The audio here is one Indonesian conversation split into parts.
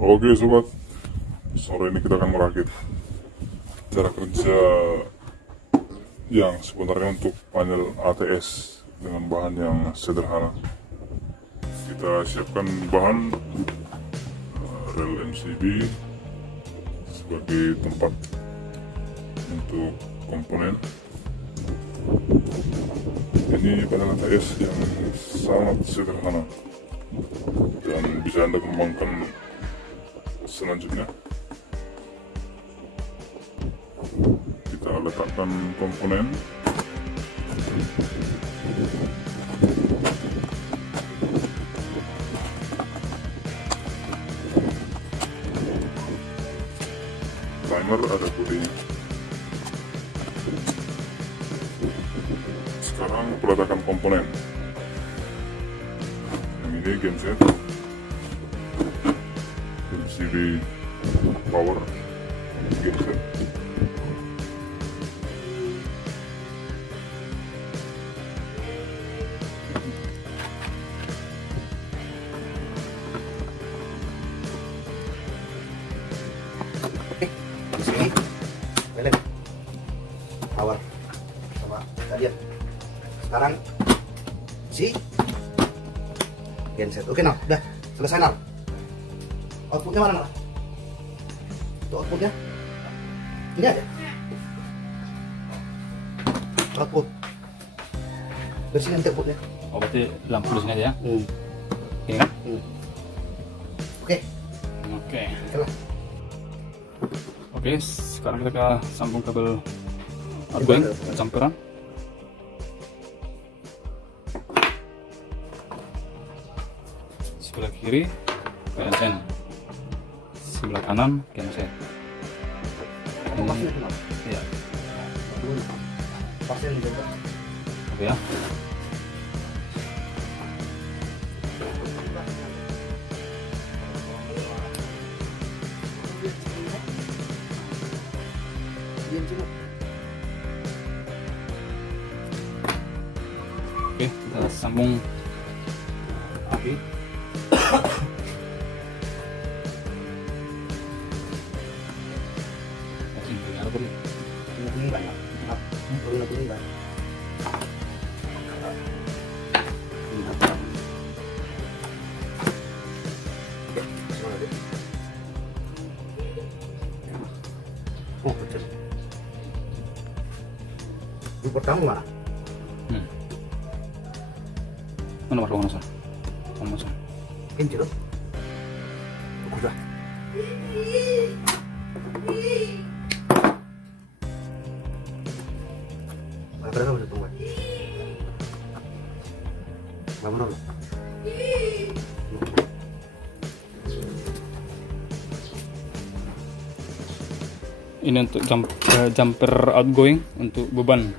Oke sobat, sore ini kita akan merakit cara kerja yang sebenarnya untuk panel ATS dengan bahan yang sederhana. Kita siapkan bahan rel MCB sebagai tempat untuk komponen. Ini panel ATS yang sangat sederhana dan bisa Anda kembangkan selanjutnya. Kita letakkan komponen. Timer ada kodenya. Sekarang peletakan komponen. Yang ini genset, MCB power genset. Di sini pelek power sama kalian. Sekarang si genset. Oke nah, udah selesai nah. Outputnya mana nah? Itu outputnya ini aja. Output dari sini nanti outputnya. Oh berarti lampu di sini aja ya? Ini kan? Oke. Oke. Oke. Oke, sekarang kita sambung kabel outgoing campuran. Sebelah kiri PNCN, sebelah kanan genset. Pasnya kenapa? Iya. Pasnya dijaga. Oke ya. Oke, kita sambung api. Ini banyak. Ini banyak. Oh, kecil. Ini pertama mana? Mana ruangan sana? Ruangan sana. Ini loh. Udah. Berapa kamu tunggu? Berapa dulu? Ini untuk jumper outgoing untuk beban.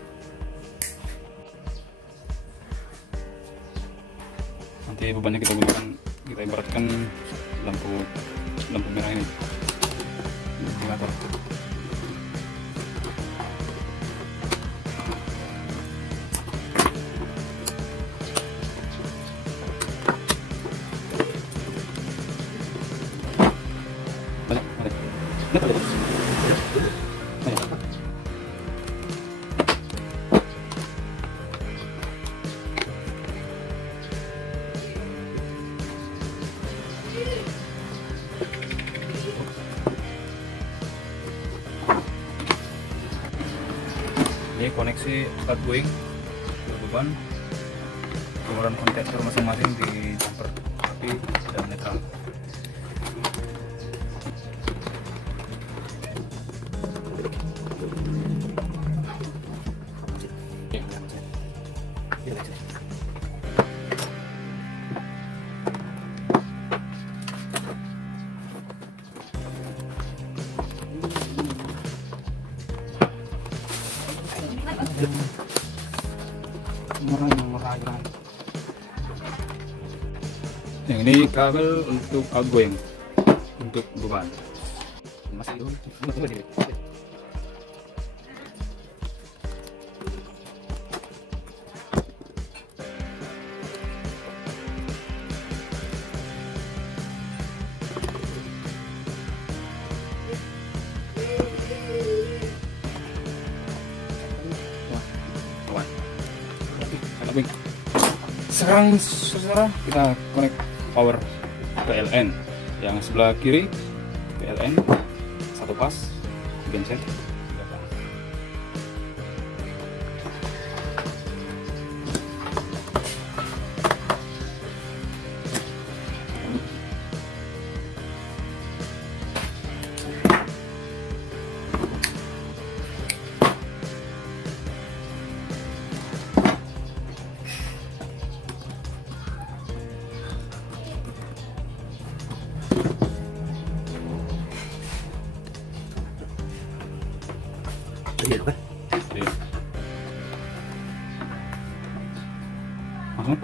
Nanti bebannya kita gunakan, kita ibaratkan lampu merah ini. Indikator. Ini koneksi outgoing beban, kemudian kontaktor masing-masing di jumper api dan netral. Yang ini kabel untuk outgoing, untuk beban. Masih sekarang saudara kita connect power PLN yang sebelah kiri PLN satu pas genset. Jadi kan? Jadi, langsung.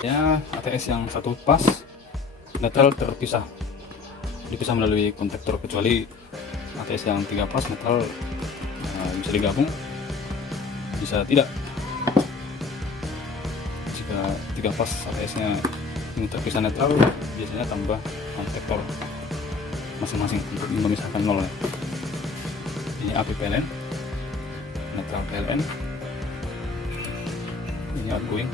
Ya, ATS yang satu pas netral dipisah melalui kontaktor, kecuali ATS yang 3 pas netral bisa digabung, bisa tidak. Jika 3 pas ATS nya ini terpisah netral, biasanya tambah kontaktor masing-masing untuk memisahkan nol ya. Ini AP PLN, netral PLN, ini outgoing.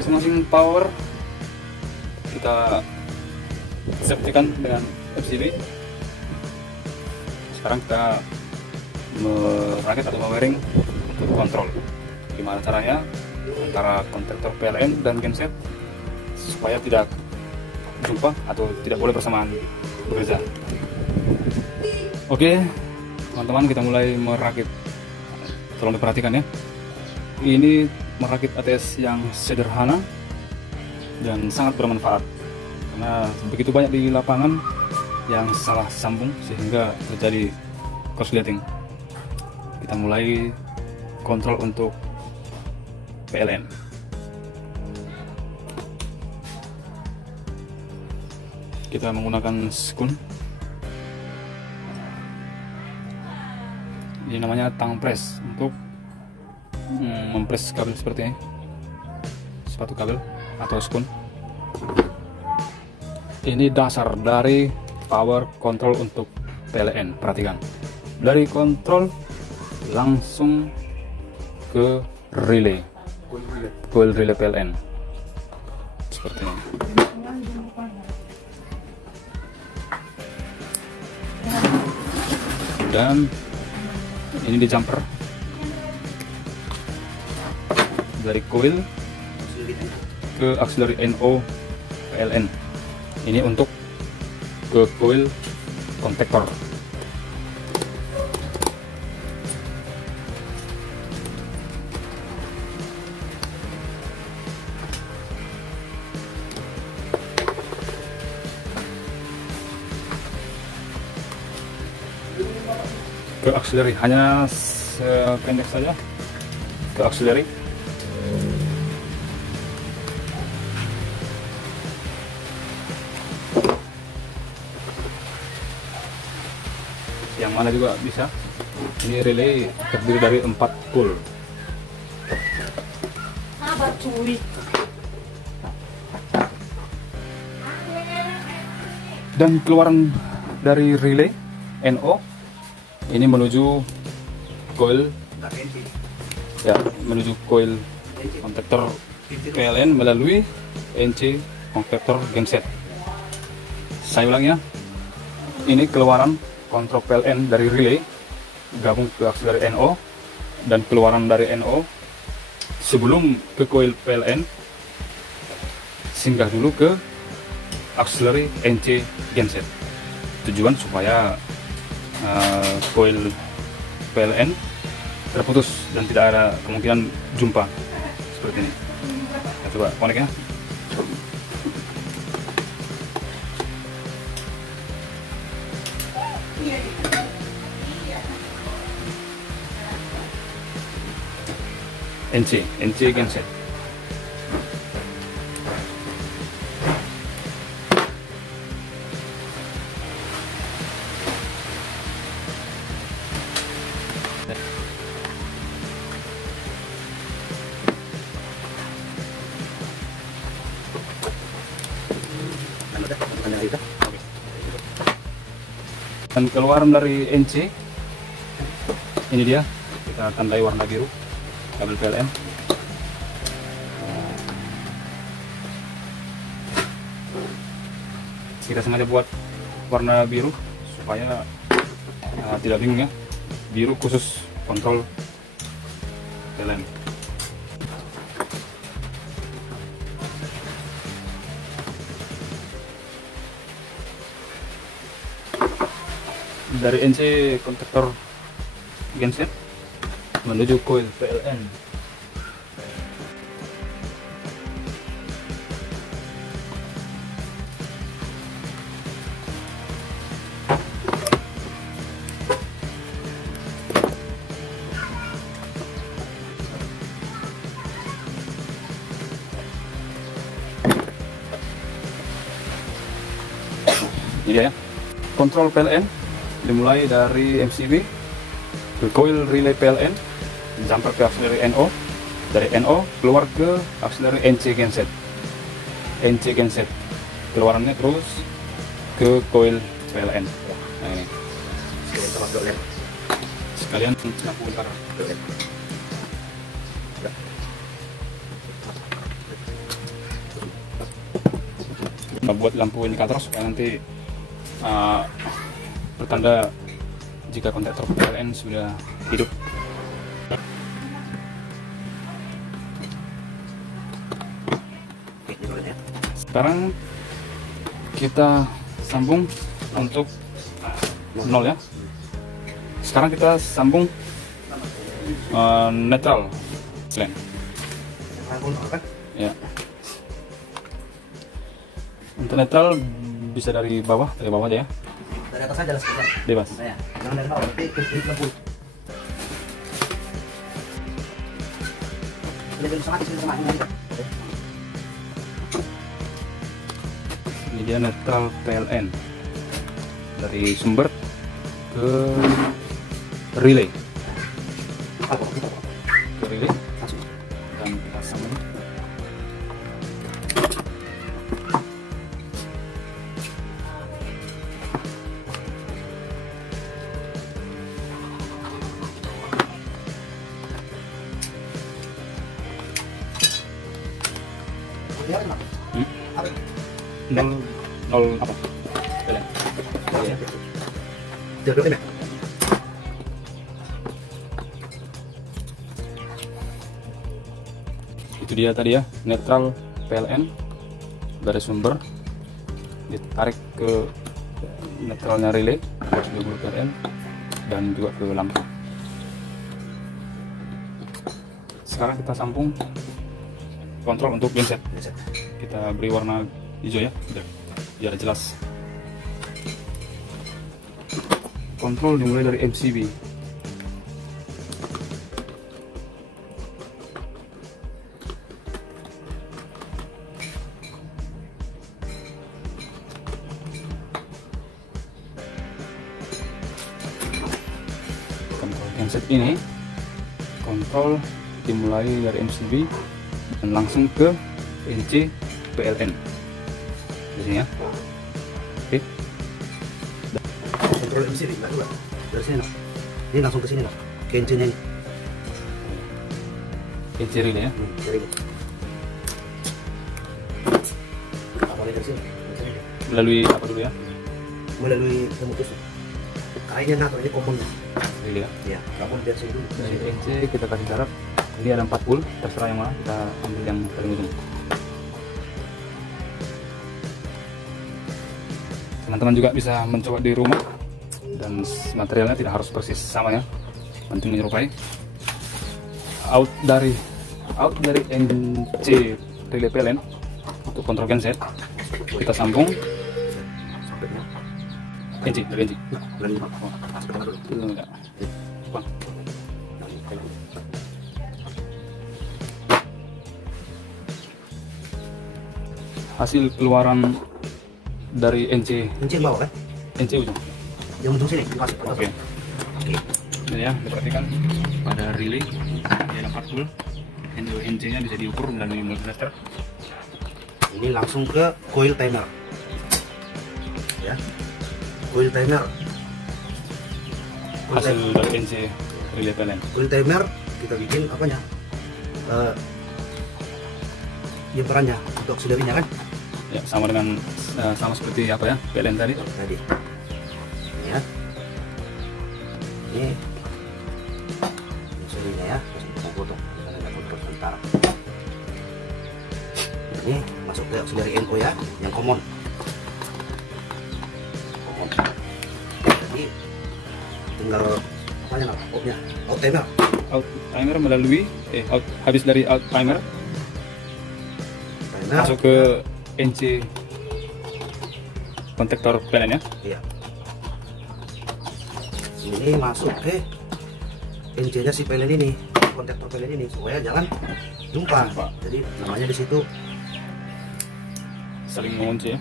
Masing-masing power kita safety-kan dengan FCB. Sekarang kita merakit atau mewiring untuk kontrol. Gimana caranya antara kontaktor PLN dan genset supaya tidak jumpa atau tidak boleh bersamaan bekerja. Oke, teman-teman, kita mulai merakit. Tolong diperhatikan ya. Ini merakit ATS yang sederhana dan sangat bermanfaat karena begitu banyak di lapangan yang salah sambung sehingga terjadi korsleting. Kita mulai kontrol untuk PLN. Kita menggunakan skun. Ini namanya tang press untuk mempres kabel seperti ini, sepatu kabel atau skun. Ini dasar dari power control untuk PLN. Perhatikan, dari kontrol langsung ke relay, coil relay PLN seperti ini. Dan ini di jumper dari coil ke auxiliary NO PLN. Ini untuk ke coil kontaktor. Ke auxiliary hanya sependek saja ke auxiliary. Yang mana juga bisa. Ini relay terdiri dari 4 pul. Dan keluaran dari relay NO ini menuju coil ya, menuju coil kontaktor PLN melalui NC kontaktor genset. Saya ulang ya, ini keluaran kontrol PLN dari relay gabung ke auxiliary NO, dan keluaran dari NO sebelum ke coil PLN singgah dulu ke auxiliary NC genset. Tujuan supaya coil PLN terputus dan tidak ada kemungkinan jumpa seperti ini. Kita coba connect ya. NC genset. Dan keluaran dari NC ini dia, kita tandai warna biru kabel PLN. Kita sengaja buat warna biru supaya tidak bingung ya, biru khusus kontrol PLN. Dari NC kontaktor genset menuju coil PLN. Ini dia ya, kontrol PLN dimulai dari MCB ke coil relay PLN, sampai ke auxiliary NO, dari NO keluar ke auxiliary NC genset. NC genset keluarannya terus ke coil PLN. Nah ini sekalian lampu bentar. Buat lampu indikator supaya nanti bertanda jika kontaktor PLN sudah hidup. Sekarang kita sambung untuk 0 ya. Sekarang kita sambung netral PLN. Ya. Untuk netral bisa dari bawah aja ya. Dari atas aja lah sekitar. Bebas. Nah, ya. Jangan dari bawah, tapi ke kiri 60. Lebih sangat sini sama ini. Ini dia netral PLN dari sumber ke relay. Ke relay langsung. Dan kita sambung. Nol apa? PLN. Ya. Itu dia tadi ya, netral PLN dari sumber ditarik ke netralnya relay 220 PLN dan juga ke lampu. Sekarang kita sambung kontrol untuk genset. Kita beri warna hijau ya, biar jelas. Kontrol dimulai dari MCB. Kontrol genset ini, kontrol dimulai dari MCB dan langsung ke NC PLN. Di sini ya. Oke. kontrol dari sini, enggak juga. Dari sini, nah. Ini langsung ke sini, nah. Kencingnya ini. Kencing ini ya. Sering. Awalnya dari sini. Melalui apa dulu ya? Melalui pemutus. Kainnya nah, ini komponnya. Ini ya. Ya, kamu lihat sini dulu. Dari NC kita kasih jarak. Ini ada 4 pul, terserah yang mana, kita ambil yang paling ujung. Teman-teman juga bisa mencoba di rumah, dan materialnya tidak harus persis sama ya, penting menyerupai. Out dari NC relay PLN untuk kontrol genset kita sambung NC dari NC. Itu enggak. Bang. Hasil keluaran dari NC Kencing bawah kan? NC ujung. Yang ujung sini, masuk. Oke. Ini ya, diperhatikan pada relay dia ada 4 pul. NC-nya bisa diukur melalui multimeter. Ini langsung ke coil timer. Ya. Coil timer. Hasil dari NC relay PLN. Coil timer kita bikin apanya? Jemperannya untuk auxiliary-nya kan? Ya, sama dengan sama seperti apa ya PLN tadi. Tadi. Ini ya. Ini auxiliary-nya ya. Masih potong. Kita lihat kontrol sebentar. Ini masuk ke auxiliary NO ya, yang common. Jadi tinggal apanya nah? Outnya, out timer. Out timer melalui out habis dari out timer masuk ke NC kontaktor PLN ya. Iya. Ini masuk ke NC-nya si PLN ini, kontaktor PLN ini supaya jangan jumpa. Jadi namanya di situ Saling mengunci ya.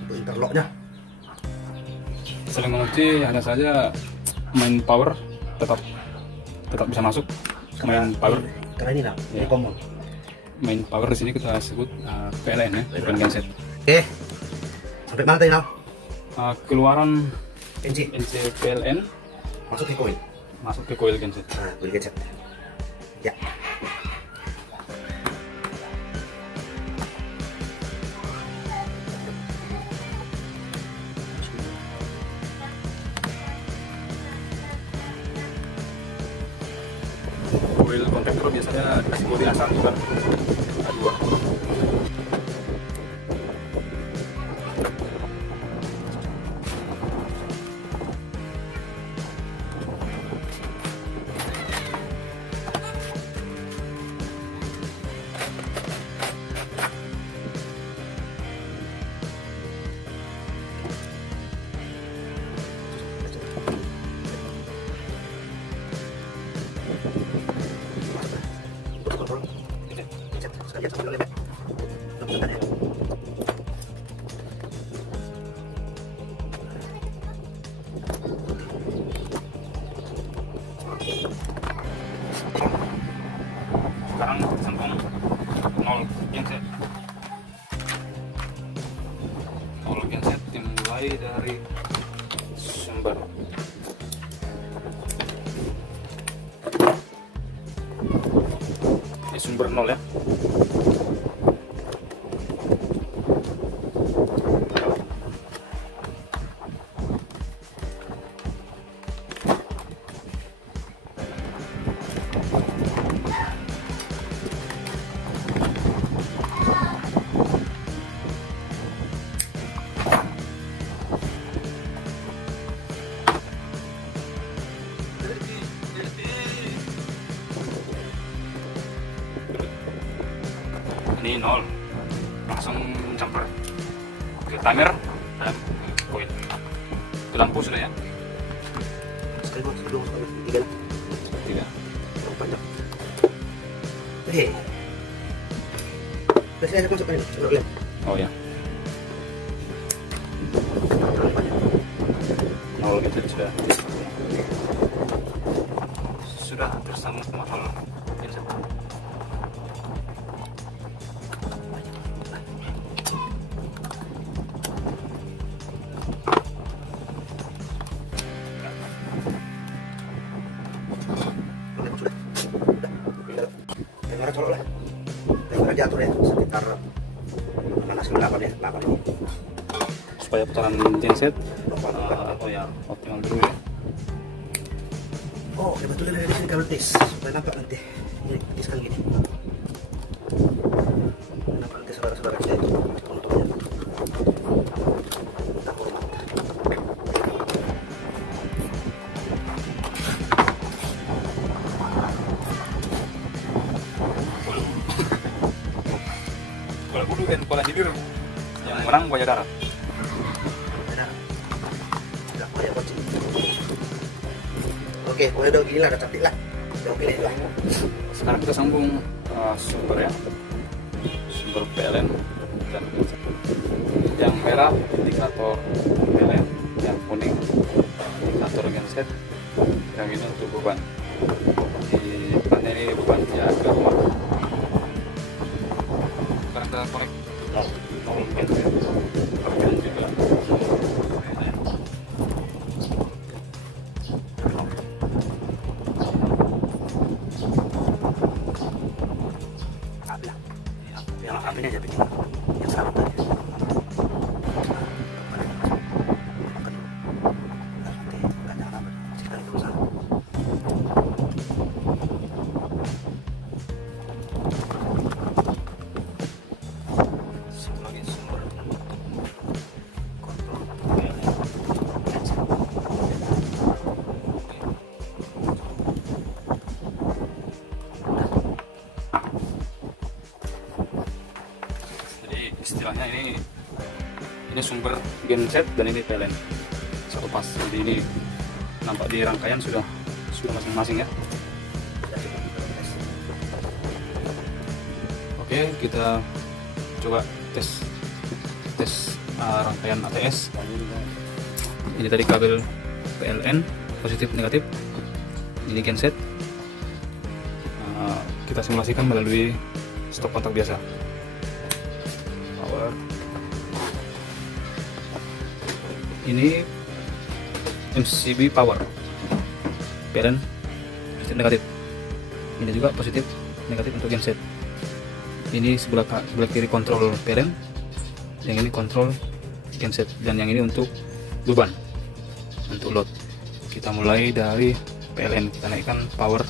untuk interlocknya. Saling mengunci, hanya saja main power tetap bisa masuk. Main power, Karena ini nah, ini Ya. common. main power di sini kita sebut PLN ya, bukan genset. Oke. Sampai mana tadi nah? Keluaran NC NC PLN masuk ke coil. masuk ke coil genset. Nah, coil gadget. Ya. Coil kontaktor biasanya dikasih kode asal juga A2. Untuk kontrol gadget. Sekalian sambil lempar. Bentar ya. Sekarang sambung 0 genset. 0 genset dimulai dari sumber. Ini sumber 0 ya. Ini 0, langsung jumper ke timer dan coil. Ke lampu sudah ya. Sekali gua sebelum tiga lah. Tidak. Terlalu panjang. Oke. Biasanya ada masuk ke ini. Sebelum lem. Oh ya, Terlalu panjang. 0 genset sudah tersambung semua 0 genset. diatur ya sekitar mana 98 ya, 8 ini. Supaya putaran genset optimal dulu ya. Oh, betulin dari sini kabel tis supaya nampak nanti. Ini tis kan gini. Nampak nanti saudara-saudara saya itu kontrolnya. Kita hormat. Bola bulu dan bola hidir yang menang buaya darat. Enggak boleh bocil. Oke, boleh udah gini lah, udah cantik lah. Udah pilih lah. Sekarang kita sambung sumber ya, sumber PLN dan yang merah indikator PLN, yang kuning indikator genset, yang ini untuk beban. Di depannya ini beban ya ke rumah. Sekarang kita connect nol genset, dan juga PLN. Yang apinya aja bikin yang sama tadi. Lagi sumber kontrol jadi istilahnya ini sumber genset dan ini PLN satu pas. Jadi ini nampak di rangkaian sudah masing-masing ya. Oke, kita coba tes rangkaian ATS. Ini tadi kabel PLN positif negatif, ini genset. Kita simulasikan melalui stop kontak biasa. Power. Ini MCB power PLN positif negatif. Ini juga positif negatif untuk genset. Ini sebelah kiri kontrol PLN, yang ini kontrol genset, dan yang ini untuk beban, untuk load. Kita mulai dari PLN, kita naikkan power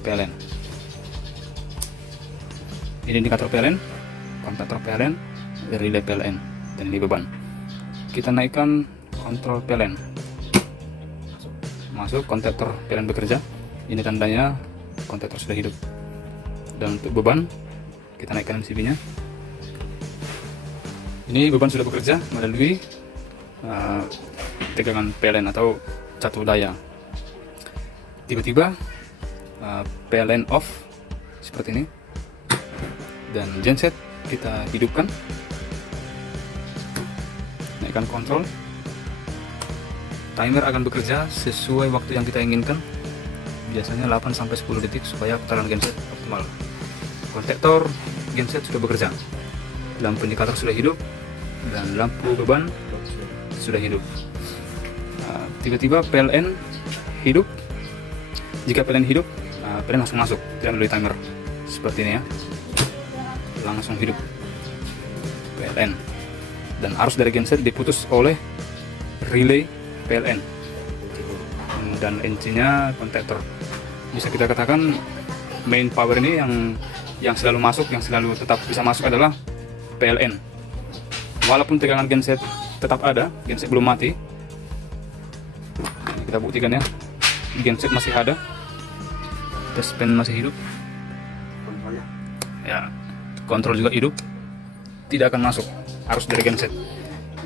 PLN. Ini indikator PLN, kontaktor PLN, relay PLN, dan ini beban. Kita naikkan kontrol PLN, masuk kontaktor PLN bekerja. Ini tandanya kontaktor sudah hidup. Dan untuk beban, kita naikkan MCB-nya. Ini beban sudah bekerja melalui tegangan PLN atau catu daya. Tiba-tiba PLN off seperti ini, dan genset kita hidupkan, naikkan kontrol. Timer akan bekerja sesuai waktu yang kita inginkan, biasanya 8-10 detik supaya putaran genset optimal. Kontaktor genset sudah bekerja, lampu indikator sudah hidup, dan lampu beban sudah hidup. Tiba-tiba PLN hidup. Jika PLN hidup, PLN langsung masuk, tidak melalui timer seperti ini ya, langsung hidup PLN, dan arus dari genset diputus oleh relay PLN, dan NC-nya kontaktor. Bisa kita katakan main power ini yang selalu masuk, yang selalu tetap bisa masuk adalah PLN. Walaupun tegangan genset tetap ada, genset belum mati. Ini kita buktikan ya, genset masih ada, test pen masih hidup, Kontrolnya. ya, kontrol juga hidup, tidak akan masuk arus dari genset.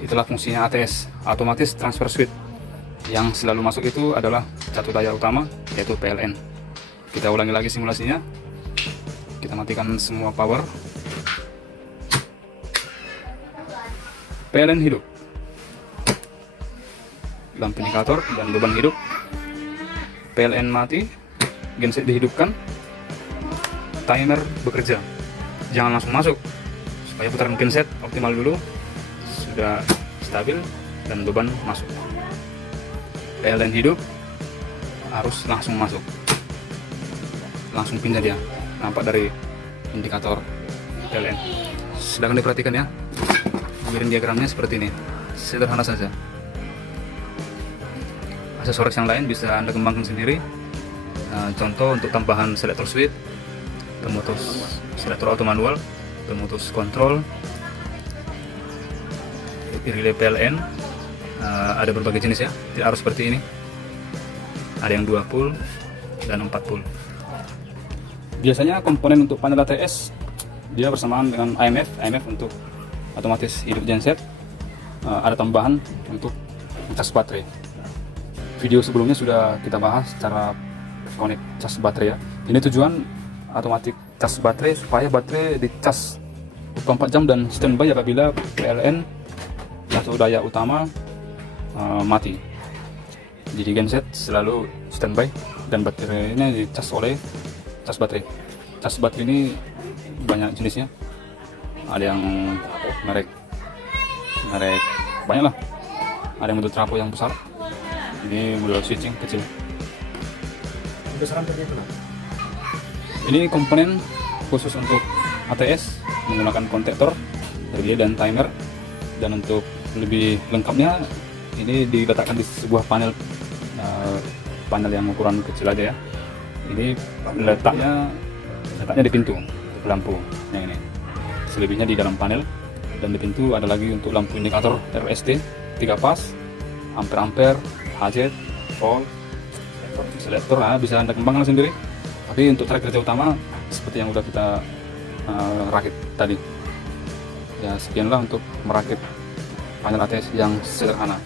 Itulah fungsinya ATS, otomatis transfer switch. Yang selalu masuk itu adalah catu daya utama, yaitu PLN. Kita ulangi lagi simulasinya. Kita matikan semua power. PLN hidup, lampu indikator dan beban hidup. PLN mati, genset dihidupkan, timer bekerja. Jangan langsung masuk, supaya putaran genset optimal dulu, sudah stabil dan beban masuk. PLN hidup, harus langsung masuk, langsung pindah dia, nampak dari indikator PLN. Silahkan diperhatikan ya, wiring diagramnya seperti ini, sederhana saja. Aksesoris yang lain bisa Anda kembangkan sendiri. Contoh untuk tambahan selektor switch, pemutus selektor auto manual, pemutus kontrol, relay PLN. Ada berbagai jenis ya, tidak harus seperti ini. Ada yang 2 pul dan 4 pul. Biasanya komponen untuk panel ATS dia bersamaan dengan IMF untuk otomatis hidup genset. Ada tambahan untuk cas baterai. Video sebelumnya sudah kita bahas cara connect cas baterai ya. Ini tujuan otomatis cas baterai supaya baterai dicas 24 jam dan standby apabila PLN atau daya utama mati. Jadi genset selalu standby dan baterai ini dicas oleh cas baterai. Cas baterai ini banyak jenisnya. Ada yang merek banyak lah. Ada yang model trafo yang besar. Ini model switching kecil. Besaran seperti itu. Ini komponen khusus untuk ATS menggunakan kontaktor, relay dan timer. Dan untuk lebih lengkapnya ini diletakkan di sebuah panel yang ukuran kecil aja ya. Ini letaknya di pintu lampu yang ini. Selebihnya di dalam panel, dan di pintu ada lagi untuk lampu indikator RST 3 pas, ampere, HZ, volt, selektor. Bisa Anda kembangkan sendiri. Tapi untuk cara kerja utama seperti yang udah kita rakit tadi. Ya sekianlah untuk merakit panel ATS yang sederhana.